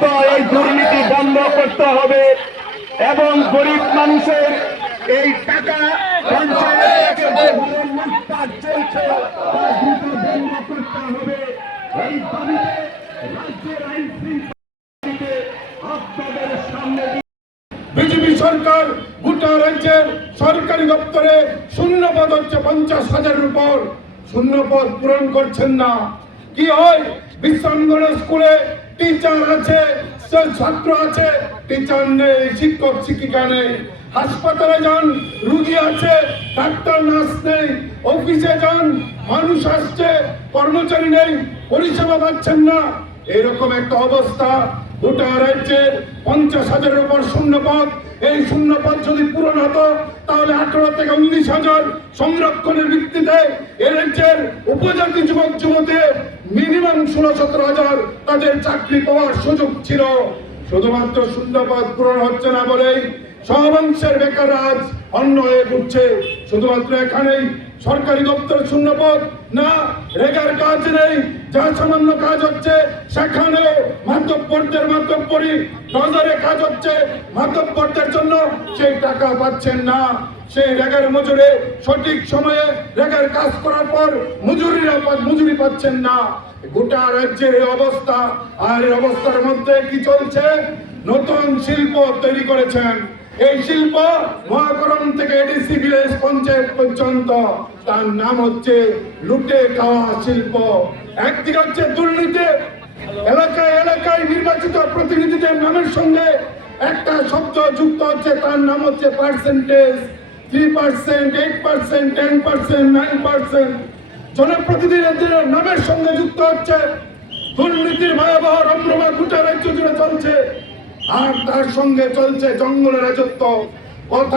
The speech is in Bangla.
দ্রুত এই দুর্নীতি বন্ধ করতে হবে এবং গরিব মানুষের এই টাকা লুটপাট চলছে তা দ্রুত বন্ধ করতে হবে। এই দাবিতে রাজ্যের আইন শৃঙ্খলা আপনাদের সামনে বিজেপি সরকার গোটা রাজ্যের সরকারি দপ্তরে শূন্যপদ হচ্ছে 50,000-এর উপর, শূন্যপদ পূরণ করছেন না। কি হয়, বিশ্রামগড় স্কুলে টিচার আছে, ছাত্র আছে, টিচার নেই, শিক্ষক শিক্ষিকা নেই। হাসপাতালে যান, রুগী আছে, ডাক্তার নার্স নেই। অফিসে যান, মানুষ আসছে, কর্মচারী নেই, পরিষেবা পাচ্ছেন না। এরকম একটা অবস্থা। গোটা রাজ্যের 50,000-এর উপর শূন্যপদ। এই শূন্যপদ যদি পূরণ হতো তাহলে 18 থেকে 19,000 সংরক্ষণের ভিত্তিতে এ রাজ্যের উপজাতি যুবক যুবতী মিনিমাম 16-17,000 তাদের চাকরি পাওয়ার সুযোগ ছিল। শুধুমাত্র শূন্যপদ পূরণ হচ্ছে না বলেই সব অংশের বেকার আজ অন্য হয়ে উঠছে। শুধুমাত্র এখানেই সরকারি দপ্তর শূন্যপদ না, রেগার কাজ নেই, যা সামান্য কাজ হচ্ছে সেখানেও মাতব্বরদের মাতব্বরি, বাজারে কাজ হচ্ছে মাতব্বরদের জন্য সেই টাকা পাচ্ছেন না। সেই রেগার মজুরে সঠিক সময়ে রেগার কাজ করার পর মজুরি পাচ্ছেন না। গোটা রাজ্যের এই অবস্থা। আর এই অবস্থার মধ্যে কি চলছে? নতুন শিল্প তৈরি করেছেন। এই শিল্প মহাকরণ থেকে এডিসি ভিলেজ পঞ্চায়েত পর্যন্ত, তার নাম হচ্ছে লুটে খাওয়া শিল্প। একদিকে হচ্ছে দুর্নীতি, এলাকায় এলাকায় নির্বাচিত প্রতিনিধিদের নামের সঙ্গে একটা শব্দ যুক্ত হচ্ছে, তার নাম হচ্ছে পার্সেন্টেজ। 3%, 8%, 10%, 9%। জনপ্রতিনিধিদের নামের সঙ্গে যুক্ত হচ্ছে দুর্নীতির ভয়াবহ রমরমা গোটা রাজ্য জুড়ে চলছে। আর তার সঙ্গে চলছে জঙ্গলের রাজত্ব।